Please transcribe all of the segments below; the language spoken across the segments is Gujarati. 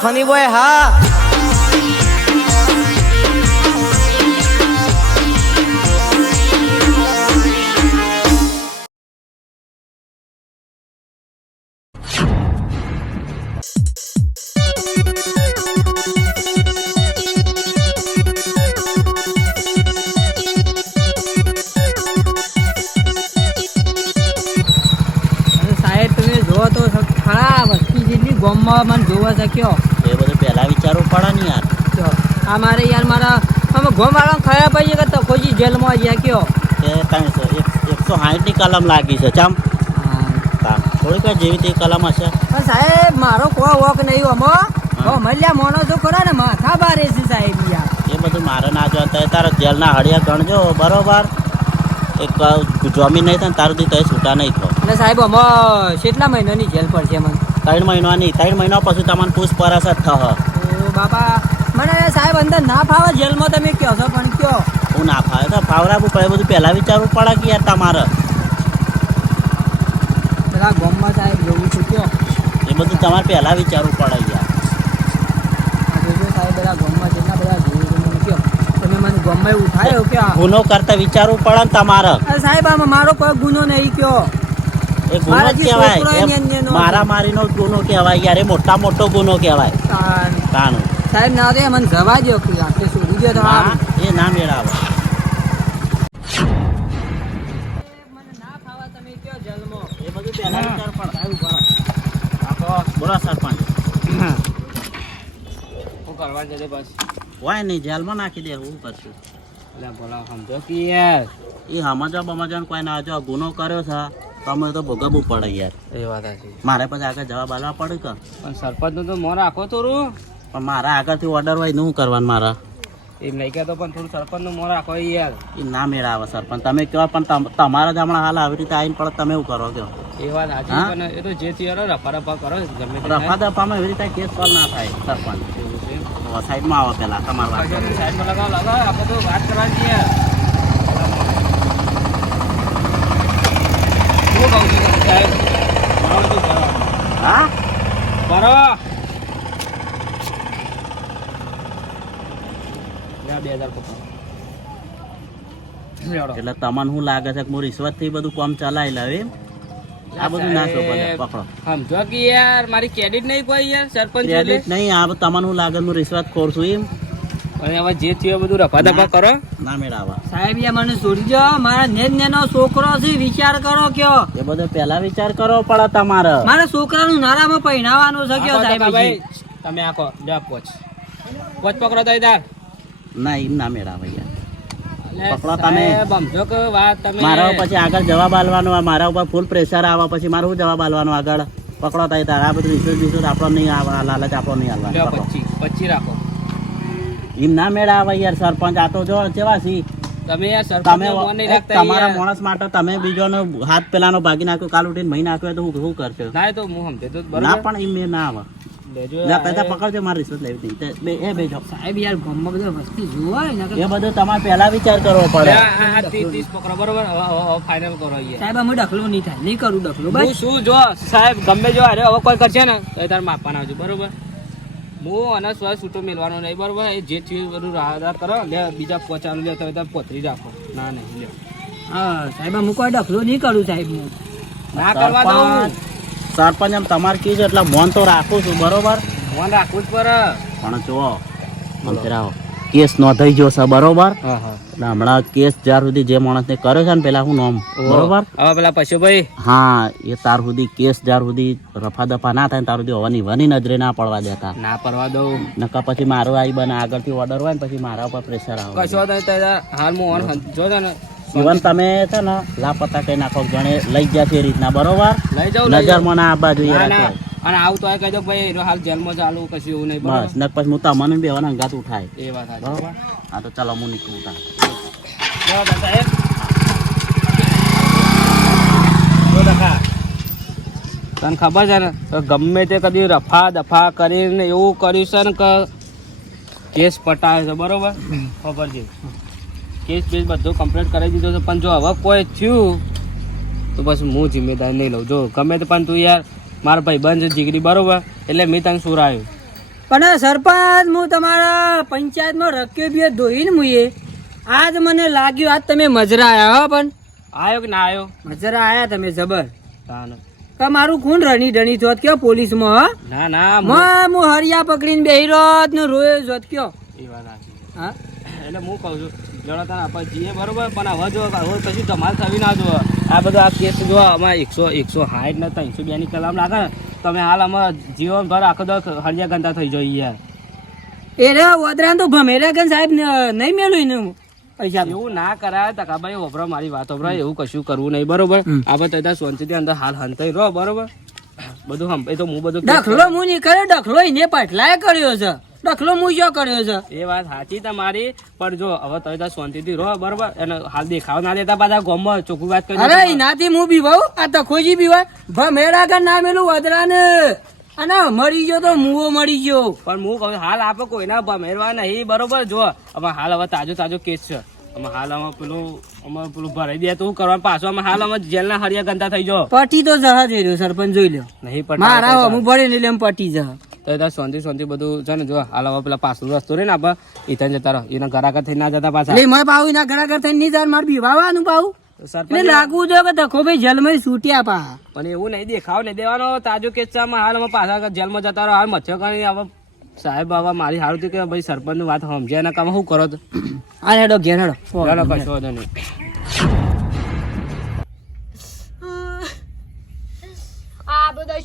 ફની બોય હા. સાહેબ તમે જોવો તો ખરા વસ્તી જેટલી ગોમમાં મને જોવા શક્યો. એ બધું પહેલાં વિચારવું પડે ને યાર. જો આ મારે યાર મારા અમે ગોમ વાળા ખરાબ પડી કે તકોજી જેલમાં ગયા કયો. એ ત્રણસો એકસો સાહીઠની કલમ લાગી છે ચમ થોડીક થોડી જેવી તે કલમ હશે. પણ સાહેબ મારો કોઈ વોક નહીં અમો મળ્યા મોનો તો ખરા ને માથા બારે છે સાહેબ યાર. એ બધું મારે ના જોતા તારા જેલના હળિયા ગણજો બરોબર? એક જમીન નહીં થાય તારું દી તો છૂટા નહીં થો. એટલે સાહેબ અમે કેટલા મહિનાની જેલ પડશે મને? ત્રણ મહિનાની ત્રણ મહિના પછી તમને પૂછપરછ જ થશે. બાપા મને સાહેબ અંદર ના ફાવે જેલમાં તમે કહો છો પણ કયો હું ના ફાવે તો ફાવરાવું પડે બધું પહેલાં વિચારવું પડે કે યાર તમારે. પેલા ગોમમાં સાહેબ જોવું છું કયો એ બધું તમારે પહેલા વિચારવું પડે યાર. જોજો સાહેબ પેલા ગોમમાં જેટલા બધા જોયું કયો તમે મને ગોમમાં ઉઠાયો કે ગુનો કરતા વિચારવું પડે ને તમારે. સાહેબ આમાં મારો કોઈ ગુનો નહીં કયો એ ગુનો કહેવાય મારા મારીનો ગુનો કહેવાય યાર એ મોટા મોટો ગુનો કહેવાય તાણ. સાહેબ ના રે મને જવા દો કે આપણે છોડી દો તો એ ના મેળાવે. મને ના ફાવે તમે કયો જેલમાં એ બધું પહેલા વિચાર પડે બોલો સરપંચ. શું કરવા જશે બસ. હોય નહીં જેલમાં નાખી દે હું કરશું એટલે બોલા સમજો કે યાર. એ હમજો બમજો કોઈ ના જો ગુનો કર્યો છે? તમે તો ભોગવવું પડે યાર. એ વાત છે મારે પછી આગળ જવાબ આલવા પડે કે? પણ સરપંચનું તો મોં રાખો થોડું. પણ મારા આગળથી ઓર્ડર હોયનું કરવાનું મારા. એમ નહીં કહેતો પણ થોડું સરપંચનું મોં રાખો યાર. એ ના મેળા આવે સરપંચ. તમે કહો પણ તમ- તમારા જ હમણાં હાલ આવી રીતે આવીને પડે તમે એવું કરો કહો એ વાત સાચી? પણ એ તો જે થયો રફા રફા કરો ગમે તે રફા દફામાં એવી રીતે કેસ સોલ્વ ના થાય સરપંચ. સાઈડમાં આવો પેલા તમારા. સાઈડમાં લગાવો લગાવો આપણે તો વાત કરવા જઈએ શું કહું છું સાહેબ હા. એટલે તમને શું લાગે છે કે હું રિશ્વતથી બધું કામ ચલાવી લાવે આ બધું ના પકડો. સમજો કે યાર મારી ક્રેડિટ નહીં કોઈ યાર સરપંચ ક્રેડિટ નહીં આ તમને શું લાગે હું રિશ્વત ખોર છું એમ? અને હવે જે થયું બધું રફા દફા કરો. ના મેળાવા. સાહેબ યાર મને છોડી દો મારા નેન નેનો છોકરો છે વિચાર કરો કયો. એ બધો પહેલા વિચાર કરવો પડે તમારે. મારા છોકરાનું નારામાં પહેરાવાનું છે કયો સાહેબ તમે આખો જવાબ પોચ પોચ પકડો તો ઇધાર ના એમ ના મેળાવે યાર. પકડો તમે. સમજો વાત તમે. મારા પછી આગળ જવાબ આલવાનો મારા ઉપર ફૂલ પ્રેશર આવે પછી મારું જવાબ આલવાનો આગળ? પકડો થાય તારે આ બધું વિશ્વાસ વિશ્વાસ આપણો નહીં લાલચ આપણો નહીં પચી રાખો. એમ ના મેળાવે યાર સરપંચ. આ તો જો કેવા છી? તમે યાર સરપંચ તમારા માણસ માટે તમે બીજોનો હાથ પેલાનો ભાગી નાખ્યો કાલ ઉઠીને મહી નાખ્યો તો હું શું કરશો? ના તો હું સમજે તો ના પણ એમ ના આવે. સાહેબ યાર ગામમાં બધા વસ્તી જોવાય ને એ બધું તમારે પહેલા વિચાર કરવો સાહેબ અમે ડખલો નહીં થાય. નહીં કરું ડખલો બસ. શું જો સાહેબ ગમે જો અરે હવે કોઈ કરશે ને તો તારે માપવાના આવજો બરોબર? હું અને સ્વ છૂટો મેળવાનો નહીં. બરાબર એ જે થયું બધું રાહદાર કરો. લે બીજા પહોંચાડું લે તમે તારે પોતરી રાખો. ના નહીં લ્યો હા સાહેબ હું કોઈ ડખલો નહીં કરું સાહેબ હું. ના કરવા દઉં. સરપંચ એમ તમારે કીધું એટલે મોન તો રાખું છું બરોબર? ફોન રાખવું જ પર પણ જુઓ મંત્રાઓ કેસ નોંધાઈ ગયો છે બરોબર? હમણાં કેસ જ્યાર સુધી જે માણસને કર્યો છે ને પેલા હું નોમ? બરોબર? હવે પેલા પશુભાઈ? હા એ તાર સુધી કેસ જ્યાર સુધી રફા દફા ના થાય તાર સુધી હવાની વની નજરે ના પડવા દેતા. ના પડવા દઉં. નકા પછી મારો આવી બને આગળથી ઓર્ડર હોય ને પછી મારા ઉપર પ્રેશર આવે. કશો હાલ હું ઓન જો ને ઇવન તમે છે ને લાપતા કઈ નાખો ગણે લઈ ગયા છે એ રીતના બરોબર? લઈ જાઉં નજર મને આવવા જોઈએ ના ના. અને આવું તો કહી દો ભાઈ એનો હાલ જેલમાં ચાલુ કશું એવું નહીં બસ ને પછી હું તમને બે અંગાત ઉઠાય. એ વાત બરાબર? હા તો ચાલો હું નીકળું તા. બરાબર સાહેબ તને ખબર છે ને ગમે તે કદી રફા દફા કરીને એવું કર્યું છે ને કે કેસ પટાવે છે બરોબર? ખબર છે? કેસ બેસ બધું કમ્પ્લીટ કરાવી દીધો છે પણ જો હવે કોઈ થયું તો બસ હું જિમ્મેદારી નહીં લઉં. જો ગમે તે પણ તું યાર મારા ભાઈ બંધ જીગરી બરોબર? એટલે મેં તને સુરાયું. પણ સરપંચ હું તમારા પંચાયતમાં રક્યો બી ધોઈને મુએ આજ મને લાગ્યું આજ તમે મજરા આવ્યા હો પણ. આવ્યો કે ના આવ્યો મજરા આયા તમે જબર. કે મારું ખૂન રણી ધણી જોત કયો પોલીસમાં હો? ના ના હું હરિયા પકડીને બેહી રોત ને રોયો જોત કયો. એ વાત હા? એટલે હું કહું છું જણો તને આપણે જઈએ બરોબર પણ હવે જો હવે કશું ધમાલ થવી ના જો આ બધો આ કેસ જો આમાં એકસો એકસો સાઠ ને ત્રણસો બે ની કલમ લાગે તમે હાલ આમાં જીવનભર આખો દો હળિયા ગંદા થઈ જાય યાર. એ રે તો ભમેરા ગન સાહેબ નહીં મેલું ને પૈસા. એવું ના કરાય તકાભાઈ ઓભરો મારી વાત એવું કશું કરવું નહીં બરોબર? આપડે આપણે તો શાંતિથી અંદર હાલ હંતાઈ રહો બરોબર? બધું હમ એ તો હું બધું ડખલો હું નહીં કર્યો ડખલો એને પટલાય કર્યો છે. ડખલો જો કર્યો છે. એ વાત સાચી તમારી પણ જો હવે તમે તો શાંતિથી રહો બરોબર? અને હાલ દેખાવ ના દેતા પાછા ગોમમાં ચોખ્ખું વાત કરી અરે એનાથી હું બીવાઉ આ તખોજી બીવાય ભમેરા ગન ના મેલું વદરા ને અને મરી ગયો તો મુવો મરી ગયો. પણ હું કહું હાલ આપો કોઈના ભમેરવા નહીં બરોબર? જો અમે હાલ હવે તાજો તાજો કેસ છે. અમે હાલ અમે પેલું અમે પેલું ભરાઈ દે તો કરવા પાછો. અમે હાલ અમે જેલના હરિયા ગંદા થઈ જાઓ. પટી તો જહાજ રહ્યો સરપંચ જોઈ લ્યો. નહીં પણ મારા હું ભરી લઈ એટલે પટી જહ. તો ત્યાં શાંતિ શાંતિ બધું. છે ને જો હાલ પેલા પાછળ રસ્તો રે ને આપણે. ઈથન જતા રહો. એના ઘરાકા થઈ ના જતા પાછા. મેં એના ના ઘરા કરતા નહીં જાય મારે બીવાવાનું પાવું સરપંચ લાગવું જોઈએ કે ધક્કો ભાઈ જેલમાં છૂટ્યા પા. પણ એવું નહીં દેખાવ નહીં દેવાનો. તાજો કેસામાં હાલમાં પાછા જેલમાં જતા રહો. હાલ મચ્છર કરી હવે સાહેબ બાબા મારી સારું થયું કે ભાઈ સરપંચની વાત સમજ્યા ના કામ. શું કરો તો આ હેડો ઘેર હેડો. કશો નહીં.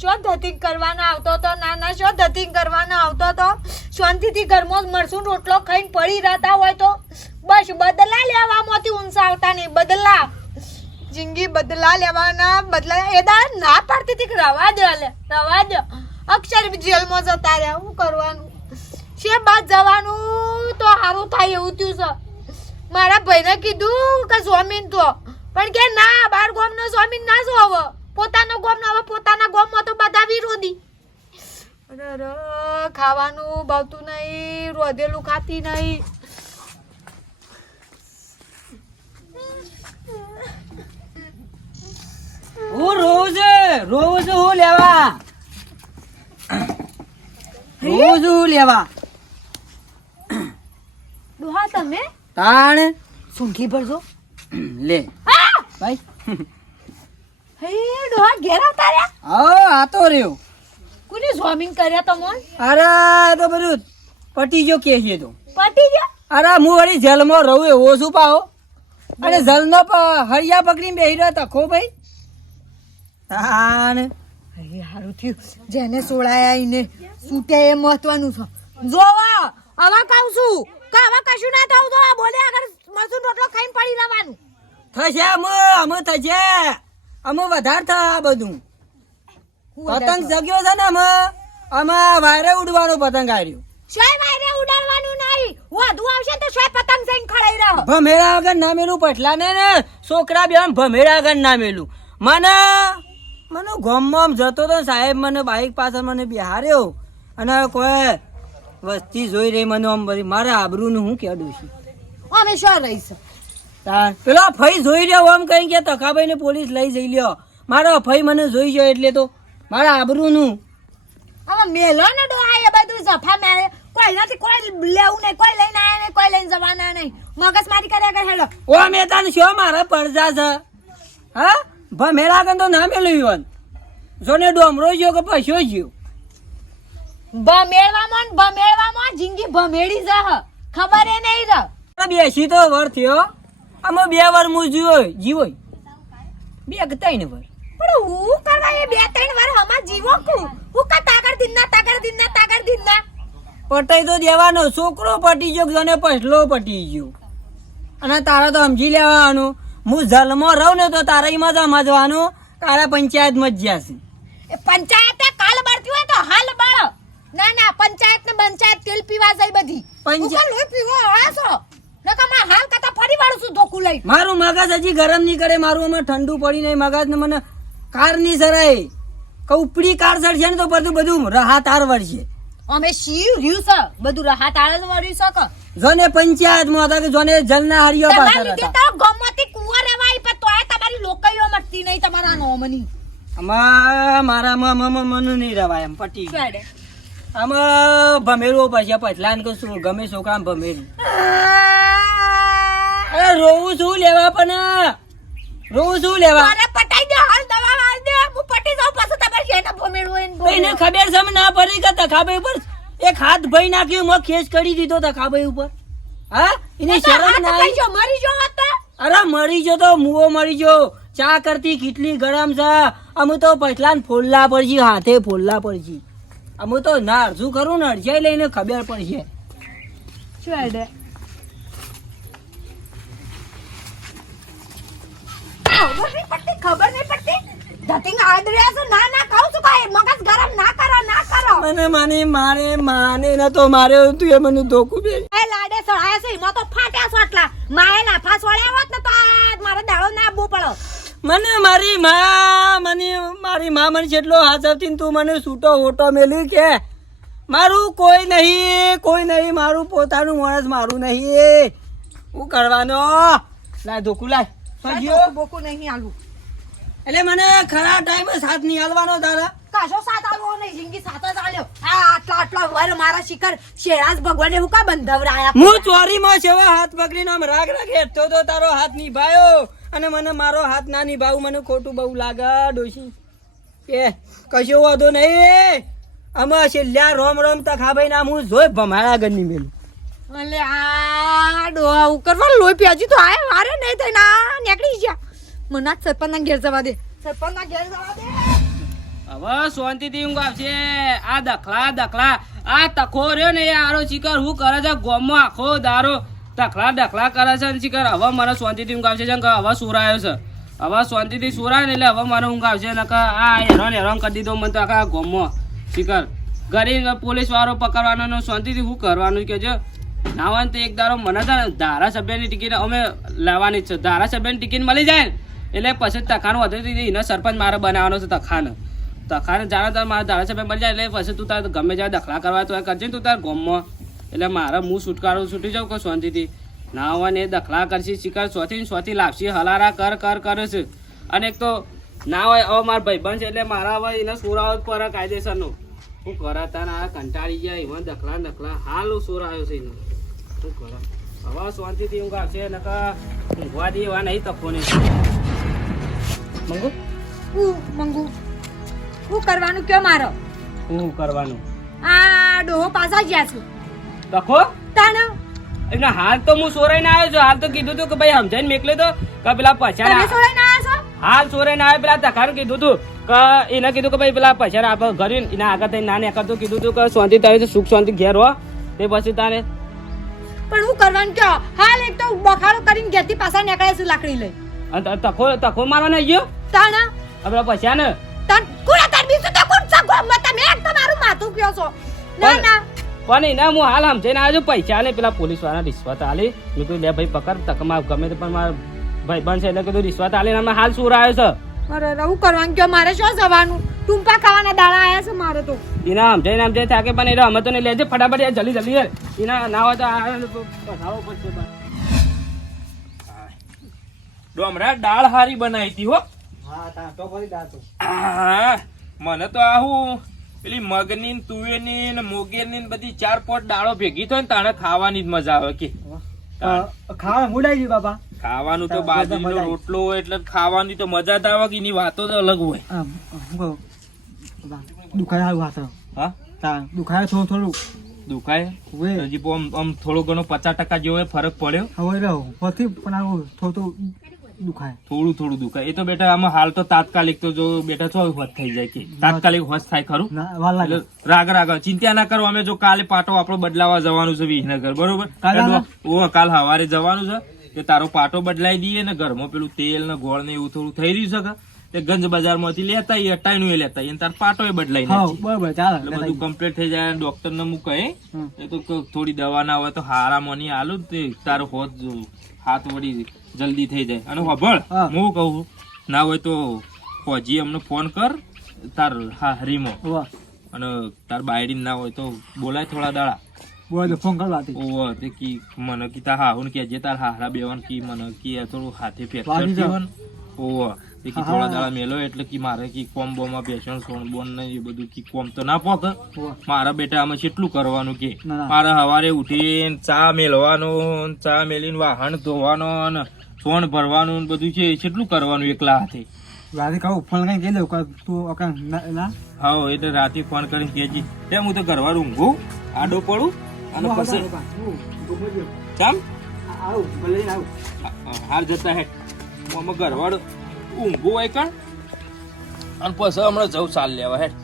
શું ધતિંગ કરવાનો આવતો તો? ના શું ધતિંગ કરવાનો આવતો તો? શાંતિથી ઘરમાં મરસું રોટલો ખાઈને પડી રહેતા હોય તો? બસ, બદલા લેવામાંથી ઊંસા આવતા નહીં બદલા. જિંદગી બદલા લેવાના, બદલા. એ દા ના પાડતી હતી રવા દે લે, રવા દે. અક્ષર જેલમાં જતા રહ્યા, શું કરવાનું? છે બાદ જવાનું? તો સારું થાય એવું થયું છે. મારા ભાઈને કીધું કે સ્વામીન તો. પણ કે ના, બાર ગોમનો સ્વામીન ના જોવ. પોતાનો ગોમ હવે પોતાના ગોમમાં તો બધા વિરોધી. અરે ખાવાનું ભાવતું નહીં રોધેલું ખાતી નહીં. હું રોવું છું રોવું છું હું લેવા? રોવું છું હું લેવા? ડોહા તમે? તાણ. સૂંઠી ભરજો લે! ભાઈ. ડોહા ઘેર આવતા રહ્યા? આ તો રહ્યો. કોને સ્વામીન કર્યા તમોન? અરે તો બધું પટી ગયો કે છે તો. પટી ગયા અરે હું વળી જેલમાં રહું એવો શું પાવો અને જલનો હળિયા પકડીને બેહી રહ્યો તખો ભાઈ. તાને હારું થયું. જેને સોળાયા એને છૂટે એ મહત્વનું છે. જોવા હવે કહું છું. કે હવે કશું ના થવું તો બોલે આગળ મરસું રોટલો ખાઈને પડી રહેવાનું. થશે અમે અમે થશે. અમે વધારે થા આ બધું. પતંગ જગ્યો છે ને અમે અમે વાયરે ઉડવાનો પતંગ આવ્યો શોય વાયરે ઉડાડવાનું નહીં. વધુ આવશે તો શોય પતંગ જઈને ખડાઈ રહ્યો ભમેરા આગળ ના મેલું પટલા ને ને છોકરા બે ભમેરા આગળ ના મેલું. મને મને ગામમાં જતો તો સાહેબ મને બાઈક પાછળ મને બિહાર્યો. અને કોઈ વસ્તી જોઈ રહી મને આમ બધી. મારા આબરૂનું હું કેડું છું? અમે શું રહીશું. પેલો ફઈ જોઈ રહ્યો એમ કઈ કે તકાભાઈ ને પોલીસ લઈ જઈ લ્યો. મારો ફઈ મને જોઈ ગયો એટલે તો મારા આબરૂનું. હવે મેલો ને ડોહા એ બધું જફા મે કોઈ નથી કોઈ લેવું નહીં કોઈ લઈને આયા નહીં કોઈ લઈને જવાના નહીં. મગજ મારી કર્યા કરે હેલો. ઓ મે તને શું મારા પડજા છે? હા? ભમેલા આગળ તો ના મેલું ઈવન જોને ડોમરો ગયો કે પૈસો ગયો? ભમેળવામાં ભમેળવામાં જિંદગી ભમેળી જહ ખબર એ નહીં રહ બેસી તો વર થયો. આમાં બે વાર હું જીવો જીવો બે કે ત્રણ વાર. પણ હું કરવા એ બે ત્રણ વાર હમા જીવો કુ હું કા તાગર દિનના તાગર દિનના તાગર દિનના? પટાઈ તો દેવાનો છોકરો પટી ગયો જને પછલો પટી ગયો? અને તારા તો સમજી લેવાનું. હું જલમાં રહું ને તો તારા એમાં જ સમજવાનું. તારા પંચાયતમાં જ જશે એ પંચાયતે કાલ બળતી હોય તો હાલ બળ. ના ના પંચાયત ને પંચાયત તેલ પીવા જાય બધી. પંચાયત પીવો હાસો નકરમાં હાલ કરતા ફરી વાળું છું ધોકું લઈ મારું મગજ હજી ગરમ નહીં કરે મારું આમાં ઠંડુ પડી નહીં. મગજ ને મને કાર નહીં સરાય. કે ઉપડી કાર સરશે ને તો બધું બધું રાહત આર વળશે અમે શિવ રહ્યું છે? બધું રાહત આર જ વળ્યું છે કે? જોને પંચાયતમાં હતા કે જોને જલના હારીઓ પાસે હતા. તો ગમતી કુવા રેવાય પણ તોય તમારી લોકઈઓ મળતી નહીં તમારા નોમની. મારામાં મમ મન નહીં રવાય એમ પટી આમાં ભમેરવો પછી પછલાન કે શું ગમે છોકરા ભમેરું. શું રોજ શું લેવા? અરે પટાઈ દે હાલ દવા વાળ દે. હું પટી જાઉં પછી તમારે જેને ભમેડવું એને ભાઈને એને ખબર છે ના પડી કે તખાભાઈ ઉપર એક હાથ ભઈ નાખ્યો મો ખેસ કરી દીધો તખાભાઈ ઉપર. હા? એને તો શરમ ના આવી જો મરી જો અરે મરી જો તો મુવો મરી જો ચા કરતી કેટલી ગરમ છે. અમે તો પછલાન ફોલ્લા પડજી હાથે ફોલ્લા પડજી અમે તો ના અડધું કરું ને અડજાઈ લઈને ખબર પડશે. શું ખબર નહીં પડતી ખબર નહીં પડતી. ધતિંગ આદર્યા છે ના ના કહું છું કાય મગજ ગરમ ના કરો ના કરો. મને માને મારે માને ન તો મારે તું એ મને ધોકું બે એ લાડે સળાયા છે એમાં તો ફાટ્યા છો આટલા. માએ લાફા સોળ્યા હોત ને તો આજ મારો દાડો ના બો પડો. મને મારી મા મને મારી મા મને જેટલો હાથવતી ને તું મને છૂટો ઓટો મેલ્યું કે મારું કોઈ નહીં કોઈ નહીં મારું પોતાનું માણસ મારું નહીં. હું કરવાનો? લાય ધોકું લાય. બોકું નહીં એટલે મને ખરા ટાઈમે સાથ નહીં હાલવાનો તારા કાશો સાથ આલવો નહીં જિંદગી સાથ જ આલ્યો. આ આટલા આટલા વર મારા શિખર શેરાજ ભગવાને હું કા બંધવરાયા? હું ચોરીમાં સેવા હાથ પકડીને આમ રાગ રાખે તો તો તારો હાથ નિભાયો. અને મને મારો હાથ ના નિભાવું મને ખોટું બહુ લાગે ડોશી. કે કશો વાંધો નહીં. આમાં છેલ્લા રોમ રોમ તખાભાઈ ના હું જોઈ ભમાયા ગરની મેલું. અલે આ ડોહા ઉકરવા લોહી પ્યાજી તો આય, વારે નહીં થઈ ના નીકળી ગયા. મને આજ સરપંચના ઘેર જવા દે. સરપંચના ઘેર જવા દે. હવે શાંતિથી ઊંઘ આવશે. આ દખલા દખલા. આ તખો રહ્યો ને આરો શિખર હું કરે છે? ગોમમાં આખો દારો. દખલા દખલા કરે છે ને શિખર હવે મને શાંતિથી ઊંઘ આવશે કે હવે સુરાયો છે. હવે શાંતિથી સુરાય ને એટલે હવે મને ઊંઘ આવશે. ને આ હેરાન હેરાન કરી દીધો મને તો આખા ગોમમાં શિખર ગરીબ પોલીસ વાળો પકડવાનો શાંતિથી શું કરવાનું કે જો ના હોય તો એક દારો મને છે ધારાસભ્યની ટિકિટ અમે લેવાની જ છે. ધારાસભ્યની ટિકિટ મળી જાય એટલે પછી તખાનું વધુ એને સરપંચ મારે બનાવવાનો છે તખાને. તખાને જાણે તારે મારા ધારાસભ્ય મળી જાય, એટલે પછી તું તારે ગમે જ્યારે દખલા કરવા તો કરજે તું તારે ગોમમાં. એટલે મારે હું છુટકારો છૂટી જાઉં કે શાંતિથી? ના હોય એ દખલા કરશે, શિકાર સોથી સોથી લાવશે હલારા કર કર, કરે છે. અને એક તો ના હોય હવે મારા ભાઈબંધ છે, એટલે મારા હવે એને સુરાવો પર કાયદેસરનું શું કરા ના કંટાળી ગયા, એમાં દખલા દખલા હાલ સુર આવ્યો છે એનો. શું કરા હવે શાંતિથી ઊંઘ આવશે નકર ઊંઘવા દે એવા નહીં તકો ને મંગુ? હું મંગુ? હું કરવાનું કયો મારો? શું કરવાનું? આ ડોહો પાછા ગયા છું. તકો તાણ? એટલે હાલ તો હું સોરાઈને આવ્યો છું. હાલ તો કીધું તું કે ભાઈ સમજાઈને મેકલે તો કે પેલા તમે પછાડ સોળાઈને આયા છો? હાલ સોરાઈને આવ્યો પેલા તખાનું કીધું તું કે એને કીધું કે ભાઈ પેલા પછાડ આપણે ઘરે એના આગળ થઈને ના નીકળતું કીધું તું કે શાંતિ તારી સુખ શાંતિ ઘેર હો. તે પછી તારે પણ હું કરવાનું કયો? હાલ એક તો બખાડો કરીને ઘેરથી પાછા નીકળે છે લાકડી લઈ. અને ત- તખો તખો મારવાના ગયો? તાણા? આ પેલા પછાડ ને તાણ કુડા તાર બીજું તો કોણ છે? ગોમમાં તમે એક તમારું માથું કયો છો? ના ના. પણ એના હું હાલ સમજાઈને ને આજે પૈસા ને પેલા પોલીસવાળા રિશ્વત આલી. મેં કીધું લે ભાઈ પકડ તકમાં ગમે તે પણ મારા ભાઈ છે એટલે કીધું રિશ્વત આલી ને અમે હાલ સુર આવ્યો છે. અરે હું કરવાનું કયો મારે શું જવાનું? ટૂંપા ખાવાના દાડા આયા છે મારે તો. એના સમજાઈને સમજાઈ થાકે પણ એટલે અમે તો ને લેજે ફટાફટ યાર જલ્દી જલ્દી યાર એના ના હોય તો આ પડશે ડોમરા દાળ હારી બનાવી હતી હો. હા તા મને તો આવું પેલી મગની ને તુવેરની ને મોગેરની ને બધી ચાર પોટ દાળો ભેગી થાય ને તાણે ખાવાની જ મજા આવે કે. ખાવા મુડાઈ ગયું બાપા? ખાવાનું તો બાજરીનો રોટલો હોય એટલે ખાવાની તો મજા જ આવે કે એની વાતો જ અલગ હોય? દુખાય આવ્યું હાથ હા? તા દુખાય થોડું થોડું. દુખાય? હજી આમ આમ થોડો ઘણો પચાસ ટકા જેવો ફરક પડ્યો? હવે રહો પછી પણ આવું થોડું દુખાય. થોડું થોડું દુખાય. એ તો બેટા આમાં હાલ તો તાત્કાલિક તો જો બેટા છો હોશ થઈ જાય કે. તાત્કાલિક હોશ થાય ખરું? રાગ રાગ ચિંતા ના કરો અમે જો કાલે પાટો આપણો બદલાવા જવાનું છે વિસનગર. બરોબર? કાલે સવારે જવાનું છે. કે તારો પાટો બદલાઈ દઈએ ને ઘરમાં પેલું તેલ ને ગોળ ને એવું થોડું થઈ રહ્યું છે કે તે ગંજ બજારમાંથી લેતા આવીએ અટાઈનું એ લેતા આવીએ તાર પાટો બદલાઈ બરાબર ચાલે બધું કમ્પ્લીટ થઈ જાય ડોક્ટર ને હું? કહે એ તો થોડી દવા ના હોય તો હારા મોની આલું તે તારો હોત હાથ વળી જલ્દી થઈ જાય. અને હોભળ હું. કહું ના હોય તો ફોજી અમને ફોન કર તાર હા હરીમો. અને તાર બાયડી ના હોય તો બોલાય થોડા દાડા. બોલ ફોન કરવા હતી ઓવ તે કી મને કી તાર હાહુન કે જે તાર હારા બેવન કી મને કી થોડું હાથે જાવ. થયું ઓવ એ કે થોડા દાડા મેલો એટલે કે મારે કે કોમ બોમાં બેસણ સોણ બોન ને એ બધું કે કોમ તો ના પોક મારા બેટા આમાં કેટલું કરવાનું કે મારે સવારે ઉઠીને ચા મેલવાનો ને ચા મેલીને વાહન ધોવાનો ને સોણ ભરવાનું ને બધું છે કેટલું કરવાનું એકલા હાથે હા એટલે રાતે ફોન કરીને કહેજી તે હું તો ઘરવાર ઊંઘું આડો પડું અને પછી ચમ હાર જતા હે. આમાં ઘરવાળો ઊંઘું હોય કણ? અને પછી હમણાં જવું ચાલ લેવા હેડ.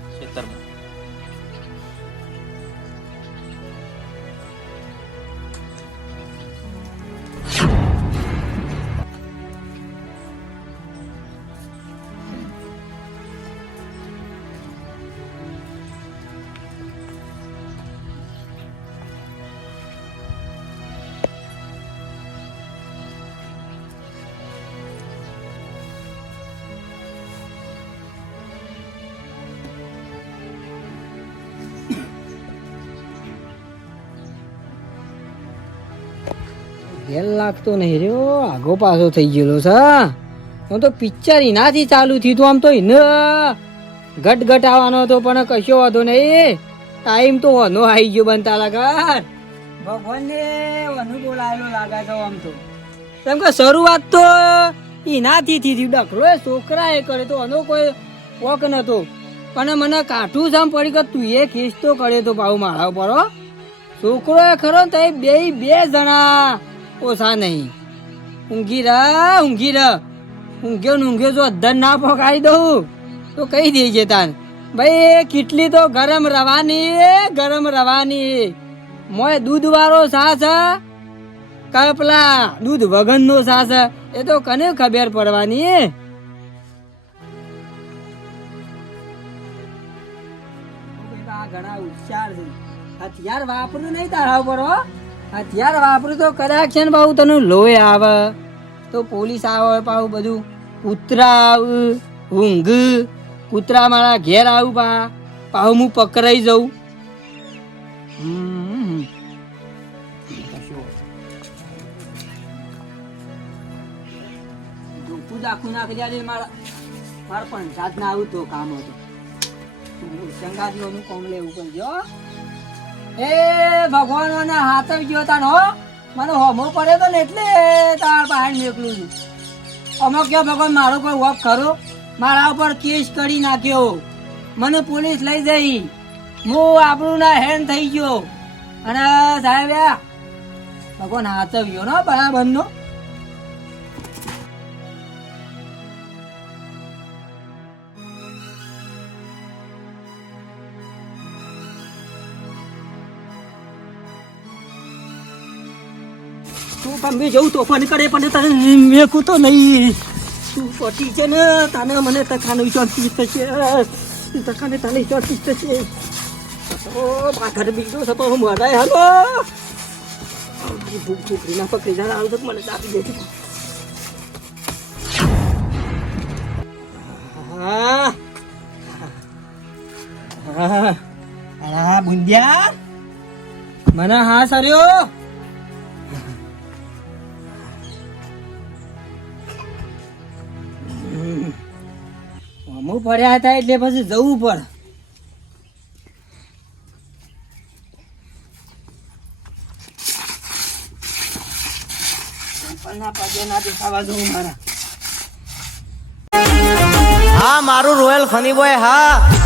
ઘેર લાગતો નહીં રહ્યો. આગો પાછો થઈ ગયેલો છે, હું. તો પિક્ચર એનાથી ચાલુ થયું તું આમ તો એને ઘટ ઘટ આવવાનો હતો પણ કશો વાંધો નહીં. ટાઈમ તો વનો આવી ગયો બનતા લાગર ભગવાનને વનુ બોલાયેલો લાગે તો આમ તો. કેમ કે શરૂઆત તો એનાથી થી ડખલો એ છોકરાએ કરે તો અનો કોઈ વોક નતો. પણ મને કાઠું જામ પડી કે તું એ ખીસ તો કરે તો ભાવ મારા ઉપર છોકરો એ ખરો ને તો બે બે જણા ઓછા નહીં. ઊંઘી રહ ઊંઘી રહ. ઊંઘ્યો ને ઊંઘ્યો જો અધર ના પકાવી દઉં, તો કહી દેજે તાન ભાઈ કેટલી તો ગરમ રવાની ગરમ રવાની. મોય દૂધ વાળો સાસ કપલા પેલા દૂધ વગર નો સાસ એ તો કને ખબર પડવાની ઘણા હોશિયાર હથિયાર વાપરું નહીં તારા હો? હથિયાર વાપરું તો કદાચ છે ને બાબુ તને લોહી આવે. તો પોલીસ આવે પાછું બધું. કૂતરા આવ ઊંઘ, કૂતરા મારા ઘેર આવું પા. પાછું હું પકડાઈ જઉં. ધોકું જ આખું નાખી દે મારા મારા પણ જાતના આવું તો કામ હતું. સંગાતીઓનું કોમ લેવું પડજો એ ભગવાન હાથ ગયો તાન હો. મને હોમો પડે તો ને એટલે તાર બહાર નીકળું છું. અમુક કયો ભગવાન, મારો કોઈ વોક ખરો? મારા ઉપર કેસ કરી નાખ્યો. મને પોલીસ લઈ જઈ. હું આપણું ના હેન્ડ થઈ ગયો. અને સાહેબ ભગવાન હાથવ્યો ને બરાબર નો તમે જવું તોફાન કરે, પણ તને મેકું તો નહીં. તું પટી છે ને, તને મને તખાનો ચોથી થશે. તખાને તને ચોથી થશે. ઓ પાછળ બીજો છે હું મરાય હાલો. ભૂખ છોકરીના પકડી આવું તો મને આપી દેતી હા. હા. બુંદિયા. મને હા સર્યો પડ્યા હતા એટલે પછી જવું પડે. હા મારું રોયલ ફની બોય હા.